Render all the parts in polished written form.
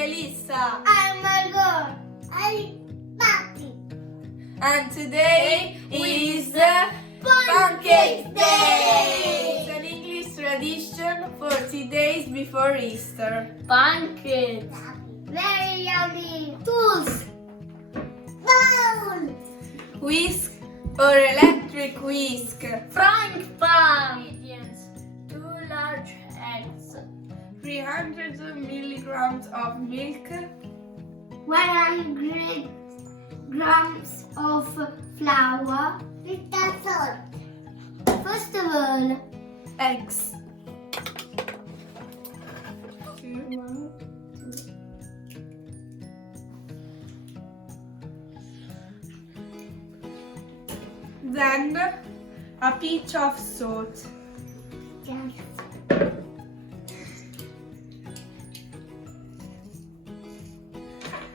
Melissa. I'm Margot. I'm Patty. And today is Pancake Day! It's an English tradition 40 days before Easter. Pancakes. Very yummy. Tools. Bowl. Whisk or electric whisk. Frying pan. Ingredients. 2 large eggs. 300 milligrams of milk. 100 grams of flour. With the salt. First of all, Eggs. Then a pinch of salt.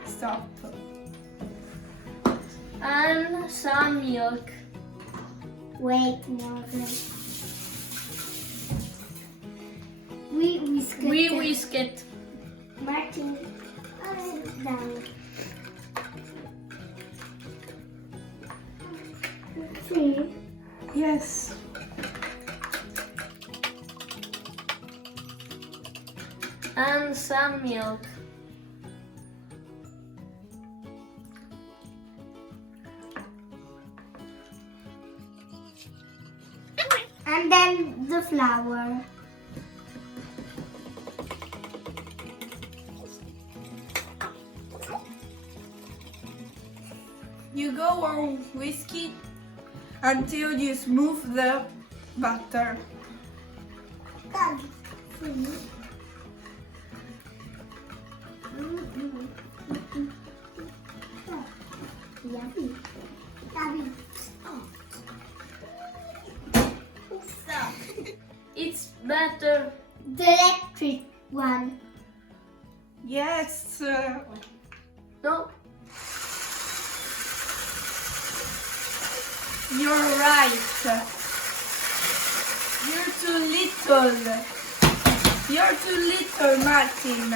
Stop. And some milk. wait, Morgan. We whisk it. We whisk it. Martin, sit down. See? Yes. And some milk. And then the flour. You go on whisk it until you smooth the butter. Yummy. Yummy. It's better. The electric one. Yes. No. You're right. You're too little. You're too little, Martin.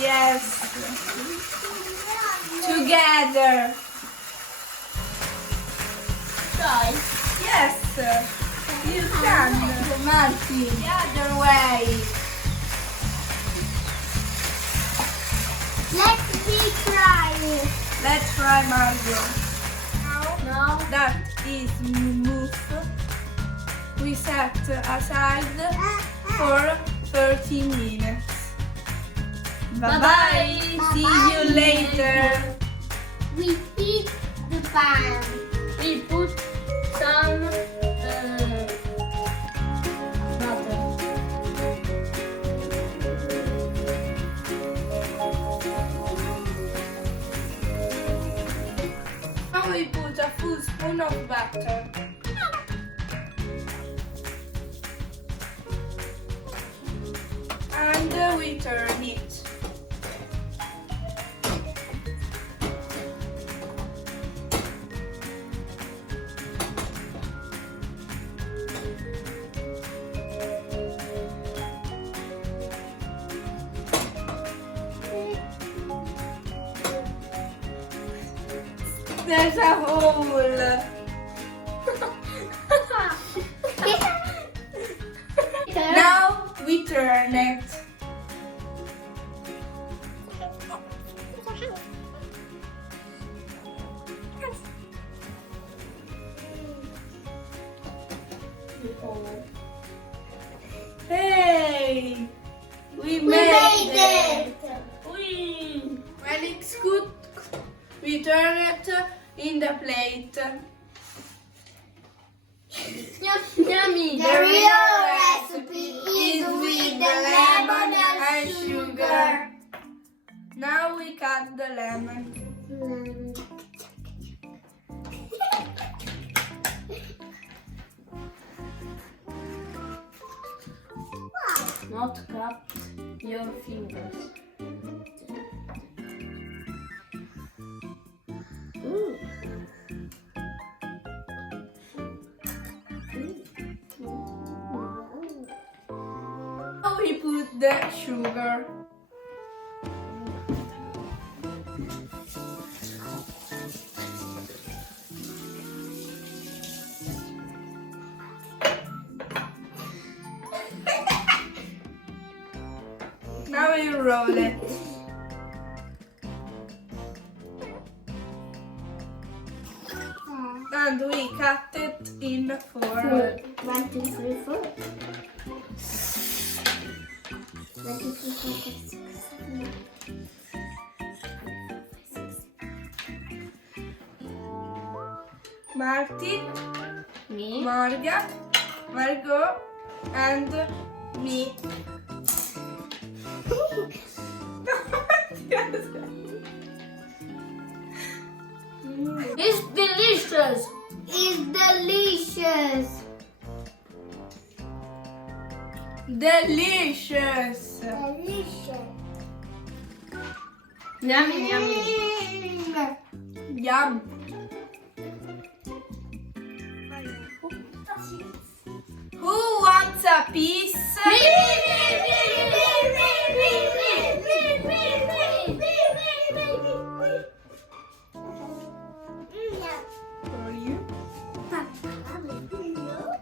Yes. Together. Try. Yes. You can, Martin. The other way. Let's try. Let's try, Margot. Now. That is smooth. We set aside for 30 minutes. Bye-bye. See you later. We heat the pan. We put some butter. Now we put a full spoon of butter. And we turn it. There's a hole. Now we turn it. Hey, we made it. Whee! When it's good, we turn it in the plate. Yummy. The real recipe is with the lemon and sugar. Now we cut the lemon. Not cut your fingers. Ooh. Now we put the sugar. roll it. And we cut it in four. 1, 2, 3, 4. 1, 2, 3, 4, 5, 6, 7, 8. Martin, Me. Marga, Margot, and me. It's delicious. It's delicious. Delicious. Delicious. Yummy, yummy. Yum. Who wants a piece? For you.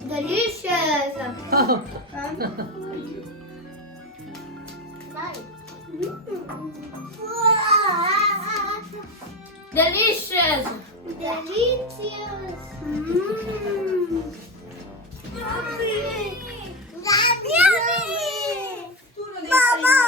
Delicious. And for you. Delicious. Delicious. Yummy. Yummy. Tu lo devi Mamma.